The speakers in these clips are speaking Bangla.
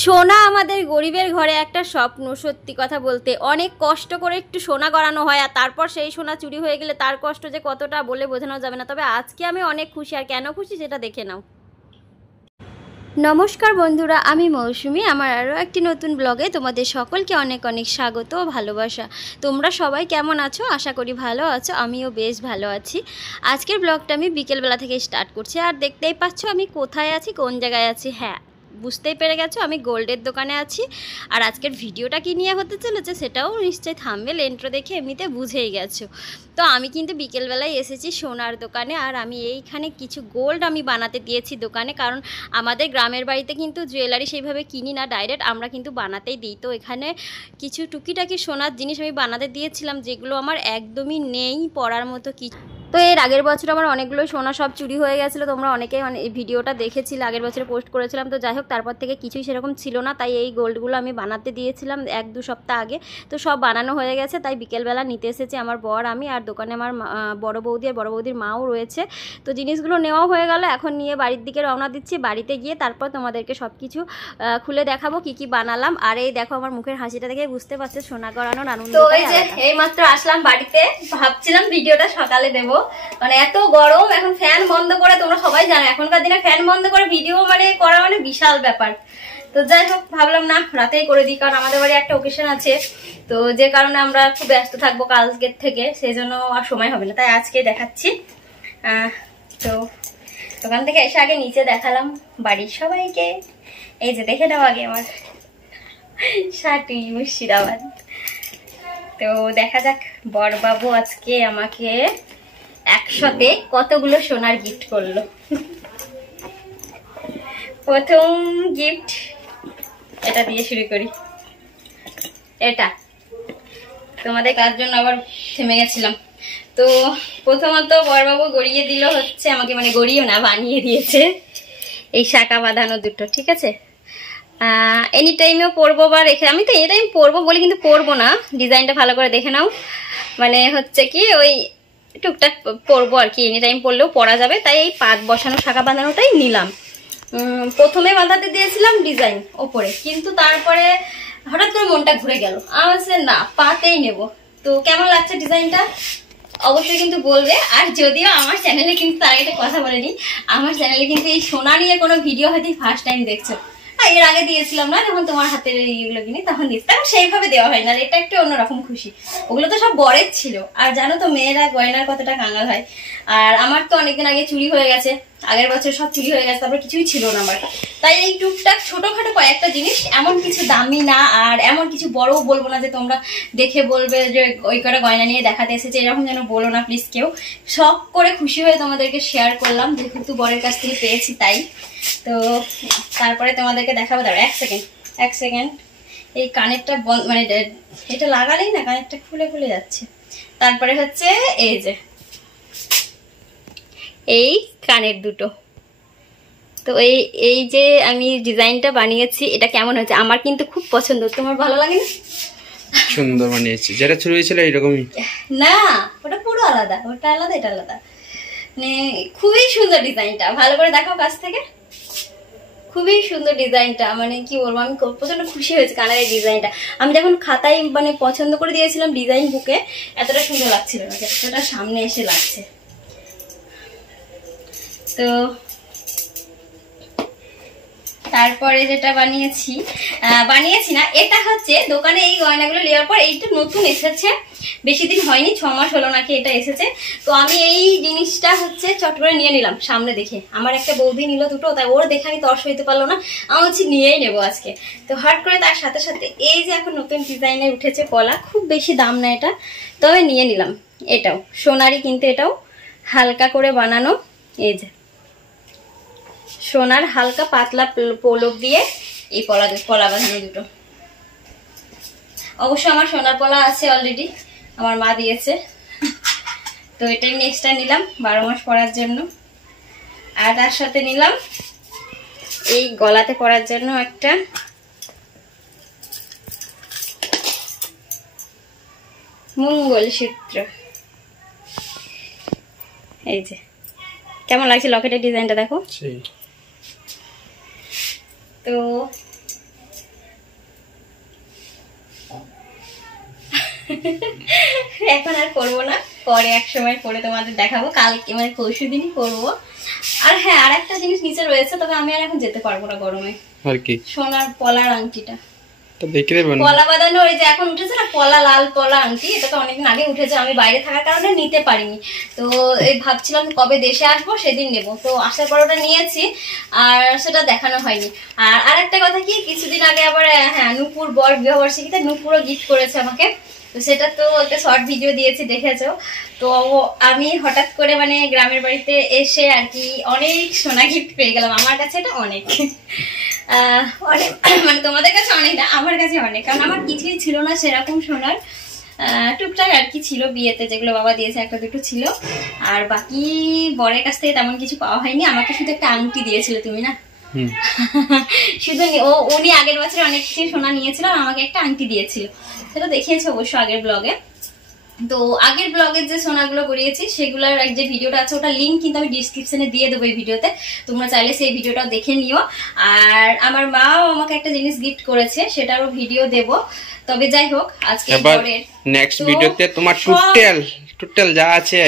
সোনা আমাদের গরিবের ঘরে একটা স্বপ্ন। সত্যি কথা বলতে অনেক কষ্ট করে একটু সোনা গড়ানো হয়, আর তারপর সেই সোনা চুরি হয়ে গেলে তার কষ্ট যে কতটা বলে বোঝানো যাবে না। তবে আজকে আমি অনেক খুশি, আর কেন খুশি সেটা দেখে নাও। নমস্কার বন্ধুরা, আমি মৌসুমি। আমার আরও একটি নতুন ব্লগে তোমাদের সকলকে অনেক অনেক স্বাগত ও ভালোবাসা। তোমরা সবাই কেমন আছো? আশা করি ভালো আছো, আমিও বেশ ভালো আছি। আজকের ব্লগটা আমি বিকেলবেলা থেকে স্টার্ট করছি, আর দেখতেই পাচ্ছ আমি কোথায় আছি, কোন জায়গায় আছি। হ্যাঁ, বুঝতেই পেরে গেছো, আমি গোল্ডের দোকানে আছি। আর আজকের ভিডিওটা কী নিয়ে হতে চলেছে সেটাও নিশ্চয়ই থাম্বনেল ইন্ট্রো দেখে এমনিতে বুঝেই গেছো। তো আমি কিন্তু বিকেলবেলায় এসেছি সোনার দোকানে, আর আমি এইখানে কিছু গোল্ড আমি বানাতে দিয়েছি দোকানে, কারণ আমাদের গ্রামের বাড়িতে কিন্তু জুয়েলারি সেইভাবে কিনি না, ডাইরেক্ট আমরা কিন্তু বানাতেই দিই। তো এখানে কিছু টুকিটাকি সোনার জিনিস আমি বানাতে দিয়েছিলাম, যেগুলো আমার একদমই নেই পরার মতো কিছু। তো এর আগের বছর আমার অনেকগুলো সোনা সব চুরি হয়ে গেছিলো, তোমরা অনেকেই এই ভিডিওটা দেখেছিলে, আগের বছরে পোস্ট করেছিলাম। তো যাই হোক, তারপর থেকে কিছুই সেরকম ছিল না, তাই এই গোল্ডগুলো আমি বানাতে দিয়েছিলাম 1-2 সপ্তাহ আগে। তো সব বানানো হয়ে গেছে, তাই বিকেলবেলা নিতে এসেছি আমার বর, আমি, আর দোকানে আমার বড় বৌদি আর বড় বৌদির মাও রয়েছে। তো জিনিসগুলো নেওয়াও হয়ে গেল, এখন নিয়ে বাড়ির দিকে রওনা দিচ্ছি। বাড়িতে গিয়ে তারপর তোমাদেরকে সব কিছু খুলে দেখাবো কি কি বানালাম। আর এই দেখো আমার মুখের হাসিটা দেখে বুঝতে পারছো সোনা গড়ানোর আনন্দ। তো এই যে এই মাত্র আসলাম বাড়িতে, ভাবছিলাম ভিডিওটা সকালে দেবো, মানে এত গরম, এখন ফ্যান বন্ধ করে, তোমরা সবাই জানো এখনকার দিনে ফ্যান বন্ধ করে ভিডিও মানে করা মানে বিশাল ব্যাপার। তো যাই হোক, ভাবলাম না রাতেই করে দিই, কারণ আমাদের বাড়ি একটা অকেশন আছে, তো যে কারণে আমরা খুব ব্যস্ত থাকবো কালকের থেকে, সেই জন্য আর সময় হবে না, তাই আজকে দেখাচ্ছি। তো দোকান থেকে এসে আগে নিচে দেখালাম বাড়ির সবাইকে। এই যে দেখে নাও আগে আমার শার্টি মুর্শিদাবাদ। তো দেখা যাক বড়বাবু আজকে আমাকে একসাথে কতগুলো সোনার গিফট করলো। প্রথম গিফট এটা দিয়ে শুরু করি। এটা তোমাদের কার জন্য আবার থেমে গেছিলাম। তো প্রথমত বড়বাবু গড়িয়ে দিল হচ্ছে আমাকে, মানে গড়িয়েও না, বানিয়ে দিয়েছে এই শাঁকা বাঁধানো দুটো। ঠিক আছে, এনি টাইমেও পরবো বা রেখে, আমি তো এনি টাইম পরবো বলি কিন্তু পরবো না। ডিজাইনটা ভালো করে দেখে নাও, মানে হচ্ছে কি ওই টুকটাক পরবো আর কি, এনি টাইম পরলেও পরা যাবে, তাই এই পাত বসানো শাঁকা বাঁধানোটাই নিলাম। প্রথমে বাঁধাতে দিয়েছিলাম ডিজাইন ওপরে, কিন্তু তারপরে হঠাৎ করে মনটা ঘুরে গেল, আমার না পাতেই নেব। তো কেমন লাগছে ডিজাইনটা অবশ্যই কিন্তু বলবে। আর যদিও আমার চ্যানেলে কিন্তু তার একটা কথা বলেনি, আমার চ্যানেলে কিন্তু এই সোনা নিয়ে কোনো ভিডিও হয়তো ফার্স্ট টাইম দেখছো। এর আগে দিয়েছিলাম না, যখন তোমার হাতের এইগুলো কিনি তখন দিয়েছি, তখন সেইভাবে দেওয়া হয় না। এটা একটু অন্যরকম খুশি, ওগুলো তো সব বরের ছিল। আর জানো তো মেয়েরা গয়নার কতটা কাঙাল হয়। আর আমার তো অনেকদিন আগে চুরি হয়ে গেছে, আগের বছর সব চুরি হয়ে গেছে, তারপর কিছুই ছিল না আমার। তাই এই টুকটাক ছোটখাটো কয়েকটা জিনিস, এমন কিছু দামি না, আর এমন কিছু বড়ও বলবো না যে তোমরা দেখে বলবে যে ওই কটা গয়না নিয়ে দেখাতে এসেছে, এরকম যেন বলো না প্লিজ কেউ। শখ করে খুশি হয়ে তোমাদেরকে শেয়ার করলাম, যেহেতু বরের কাছ থেকে পেয়েছি তাই। তো তারপরে তোমাদেরকে দেখাবো। দাঁড়ো এক সেকেন্ড, এই কানেরটা মানে এটা লাগালেই না কানেরটা খুলে খুলে যাচ্ছে। তারপরে হচ্ছে এই যে এই কানের দুটো। তো এই যে আমি ডিজাইনটা বানিয়েছি, এটা কেমন হয়েছে? আমার কিন্তু খুব পছন্দ, তোমার ভালো লাগে না? সুন্দর বানিয়েছি, যেটা চুরি হয়েছিল এইরকমই না, ওটা পুরো আলাদা, ওটা আলাদা এটা আলাদা, মানে খুবই সুন্দর ডিজাইনটা। ভালো করে দেখাও কাছ থেকে, খুবই সুন্দর ডিজাইনটা, মানে কি বলবো, আমি প্রচন্ড খুশি হয়েছি কানের এই ডিজাইনটা। আমি যখন খাতায় মানে পছন্দ করে দিয়েছিলাম ডিজাইন বুকে, এতটা সুন্দর লাগছিল না, এতটা সামনে এসে লাগছে। তো তারপরে যেটা বানিয়েছি না, এটা হচ্ছে দোকানে এই গয়নাগুলো নেওয়ার পর, এইটা নতুন এসেছে, বেশি দিন হয়নি, 6 মাস হলো নাকি এটা এসেছে। তো আমি এই জিনিসটা হচ্ছে চট করে নিয়ে নিলাম সামনে দেখে। আমার একটা বৌদি নিল দুটো, তাই ওর দেখে আমি তর্স হইতে পারলো না, আমি হচ্ছে নিয়েই নেবো আজকে। তো হট করে তার সাথে সাথে এই যে এখন নতুন ডিজাইনের উঠেছে পলা, খুব বেশি দাম না এটা, তবে নিয়ে নিলাম। এটাও সোনারই, কিন্তু এটাও হালকা করে বানানো। এই যে সোনার হালকা পাতলা পলক দিয়ে এই পলা বাঁধানো দুটো। অবশ্য আমার সোনার পলা আছে অলরেডি, আমার মা দিয়েছে। তো এটাই নেক্সটটা নিলাম 12 মাস পরার জন্য। আর তার সাথে নিলাম এই গলাতে পরার জন্য একটা মঙ্গলসূত্র। এই যে কেমন লাগছে লকেটের ডিজাইনটা দেখো। তো এখন আর করবো না, পরে এক সময় পরে তোমাদের দেখাবো, কালকে মানে পরশু দিনই করবো। আর হ্যাঁ, আর একটা জিনিস নিচে রয়েছে, তবে আমি আর এখন যেতে পারবো না গরমে। আর কি? সোনার পলার আংটিটা তো দেখে দেবেন। পলা বাঁধানো ওই যে এখন উঠেছে না পলা, লাল পলা আংটি, এটা তো অনেকদিন আগে উঠেছে, আমি বাইরে থাকার কারণে নিতে পারিনি। তো এই ভাবছিলাম কবে দেশে আসবো সেদিন নেব, তো আসার পর ওটা নিয়েছি আর সেটা দেখানো হয়নি। আর আরেকটা কথা কি, কিছুদিন আগে আবার হ্যাঁ নূপুর বর বিবাহবার্ষিকীতে নূপুরও গিফট করেছে আমাকে, তো সেটা তো একটা শর্ট ভিডিও দিয়েছি, দেখেছো। তো আমি হঠাৎ করে মানে গ্রামের বাড়িতে এসে আর কি অনেক সোনা গিফট পেয়ে গেলাম। আমার কাছে এটা অনেক অনেক মানে তোমাদের কাছে অনেক না, আমার কাছে অনেক, কারণ আমার কিছুই ছিল না সেরকম সোনার। টুকটাক আর কি ছিল বিয়েতে যেগুলো বাবা দিয়েছে, একটা দুটো ছিল, আর বাকি বরের কাছ থেকে তেমন কিছু পাওয়া হয়নি। আমাকে শুধু একটা আংটি দিয়েছিল তুমি না, শুধু উনি আগের বছর অনেক কিছু সোনা নিয়েছিল, আমাকে একটা আংটি দিয়েছিল, সেটা দেখিয়েছে অবশ্য আগের ব্লগে। তো আগের ব্লগের যে সোনাগুলো করিয়েছি সেগুলোর এক যে ভিডিওটা আছে, ওটা লিঙ্ক কিন্তু আমি ডিসক্রিপশনে দিয়ে দেবো এই ভিডিওতে, তোমরা চাইলে সেই ভিডিওটাও দেখে নিও। আর আমার মাও আমাকে একটা জিনিস গিফট করেছে, সেটারও ভিডিও দেব। তবে যাই হোক, আজকে নেক্সট ভিডিওতে তোমার টোটাল যা আছে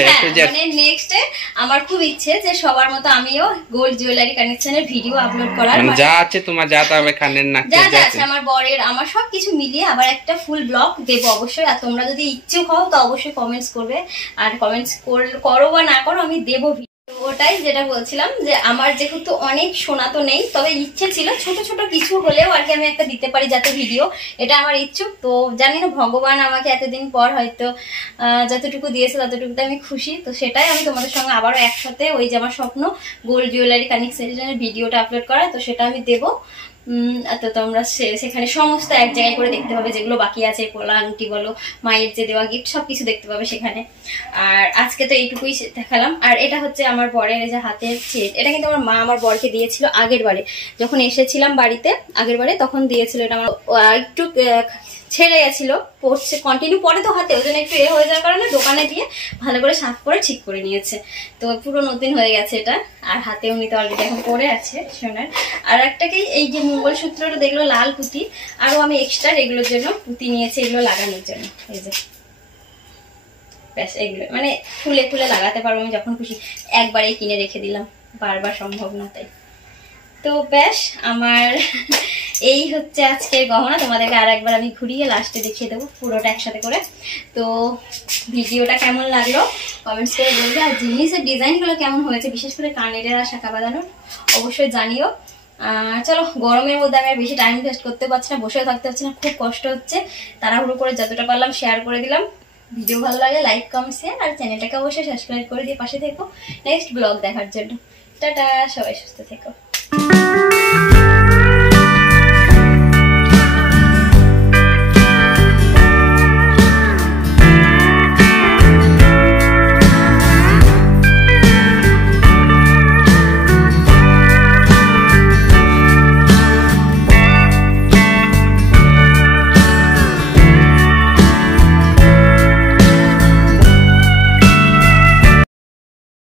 মানে নেক্সটে আমার খুব ইচ্ছে যে সবার মতো আমিও গোল্ড জুয়েলারি কানেকশনের ভিডিও আপলোড করার, মানে যা আছে তোমার, যা তবে কানের নাক যা আছে আমার বরের আমার সবকিছু মিলিয়ে আবার একটা ফুল ব্লগ দেব অবশ্যই। আর তোমরা যদি ইচ্ছুক হও তো অবশ্যই কমেন্টস করবে, আর কমেন্টস করো বা না করো আমি দেবো। ওটাই যেটা বলছিলাম যে আমার যেহেতু অনেক সোনা তো নেই, তবে ইচ্ছে ছিল ছোট ছোট কিছু হলেও আর কি আমি একটা দিতে পারি যাতে ভিডিও, এটা আমার ইচ্ছুক। তো জানি না ভগবান আমাকে এতদিন পর হয়তো যতটুকু দিয়েছে ততটুকুতে আমি খুশি। তো সেটাই আমি তোমাদের সঙ্গে আবারও একসাথে ওই যে আমার স্বপ্ন গোল্ড জুয়েলারি কানেকশনের ভিডিওটা আপলোড করা, তো সেটা আমি দেবো। তো তোমরা সেখানে সমস্ত এক জায়গায় করে দেখতে পাবে, যেগুলো বাকি আছে পোলা আংটি বলো, মায়ের যে দেওয়া গিফট সবকিছু দেখতে পাবে সেখানে। আর আজকে তো এইটুকুই দেখালাম। আর এটা হচ্ছে আমার বরের যে হাতের চেন, এটা কিন্তু আমার মা আমার বরকে দিয়েছিল আগের বারে যখন এসেছিলাম বাড়িতে, আগের বারে তখন দিয়েছিল। এটা আমার একটু ছেড়ে গেছিল, পড়ছে কন্টিনিউ পরে তো হাতে, ওই জন্য একটু হয়ে যাওয়ার কারণে দোকানে দিয়ে ভালো করে সাফ করে ঠিক করে নিয়েছে, তো পুরো নতুন হয়ে গেছে এটা। আর হাতে উনি তো অলরেডি এখন পরে আছে সোনার। আর একটাকে এই যে মঙ্গলসূত্রটা দেখলো লাল পুঁতি, আরো আমি এক্সট্রা এগুলোর জন্য পুঁতি নিয়েছি, এগুলো লাগানোর জন্য। এই যে ব্যাস, এগুলো মানে ফুলে ফুলে লাগাতে পারবো আমি যখন খুশি, একবারেই কিনে রেখে দিলাম, বারবার সম্ভব না তাই। তো ব্যাস আমার এই হচ্ছে আজকের গহনা। তোমাদেরকে আর একবার আমি ঘুরিয়ে লাস্টে দেখিয়ে দেবো পুরোটা একসাথে করে। তো ভিডিওটা কেমন লাগলো কমেন্টস করে বলবে, আর জিনিসের ডিজাইনগুলো কেমন হয়েছে, বিশেষ করে কানের আর শাখা বাঁধানোর অবশ্যই জানিও। চলো, গরমের মধ্যে আমি আর বেশি টাইম ওয়েস্ট করতে পারছি না, বসেও থাকতে পারছি না, খুব কষ্ট হচ্ছে। তাড়াহুড়ো করে যতটা পারলাম শেয়ার করে দিলাম। ভিডিও ভালো লাগলে লাইক কমেন্ট শেয়ার, আর চ্যানেলটাকে অবশ্যই সাবস্ক্রাইব করে দিয়ে পাশে থেকো নেক্সট ব্লগ দেখার জন্য। টাটা, সবাই সুস্থ থেকো।